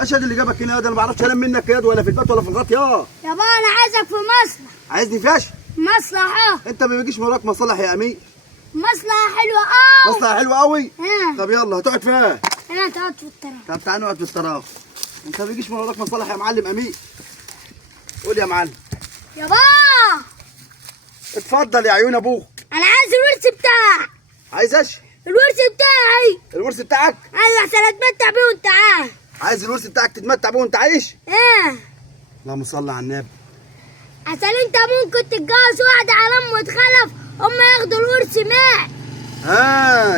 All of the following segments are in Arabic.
اشهد اللي جابك هنا يا ده، انا ما بعرفش انام منك يا ولا في البيت ولا في الغط يابا انا عايزك في مصلحة. عايزني فاش؟ مصلحة. انت ما بيجيش من وراك مصالح يا امير. مصلحة حلوة قوي. مصلحه حلوه قوي. ها. طب يلا هتقعد فين؟ انا تقعد في الطرف. طب تعالى نقعد في الطراف. انت ما بيجيش من وراك مصالح يا معلم امير. قول يا معلم. يابا اتفضل يا عيون ابوك. انا عايز الورث بتاعي. عايز ايش؟ الورث بتاعي. الورث بتاعك؟ ايوه عشان اتمتع بيه وانت عايش. عايز الورث بتاعك تتمتع بيه وانت عايش؟ ايه. اللهم صل على النبي. عشان انت ممكن تتجوز واحدة على ام وتخلف هما ياخدوا الورث معك.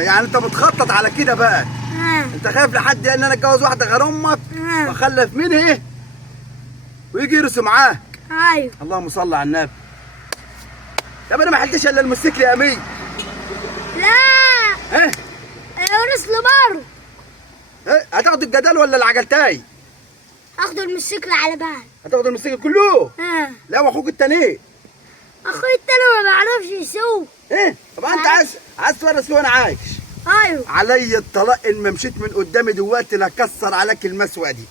يعني انت بتخطط على كده بقى. انت خايف لحد ان انا اتجوز واحده غير امك واخلف منها ويجي يرث معاك. ايوه. اللهم صل على النبي. يا انا ما حلتش الا الموتوسيكل يا امين. لا. ايه؟ الورث لبره. ايه هتاخد الجدال ولا العجلتاي؟ هاخد الموتوسيكل على بالي. هتاخد الموتوسيكل كله؟ ها. لا واخوك التاني. اخوي التاني ما بيعرفش يسوق. ايه؟ طب انت عايز تورث له وانا عايش. ايوه. علي الطلاق ان ما مشيت من قدامي دلوقتي لاكسر عليك المسوه دي.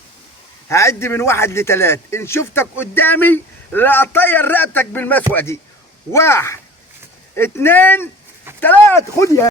هعد من 1 ل3، ان شفتك قدامي لا اطير رقبتك بالمسوه دي. 1 2 3 خد يا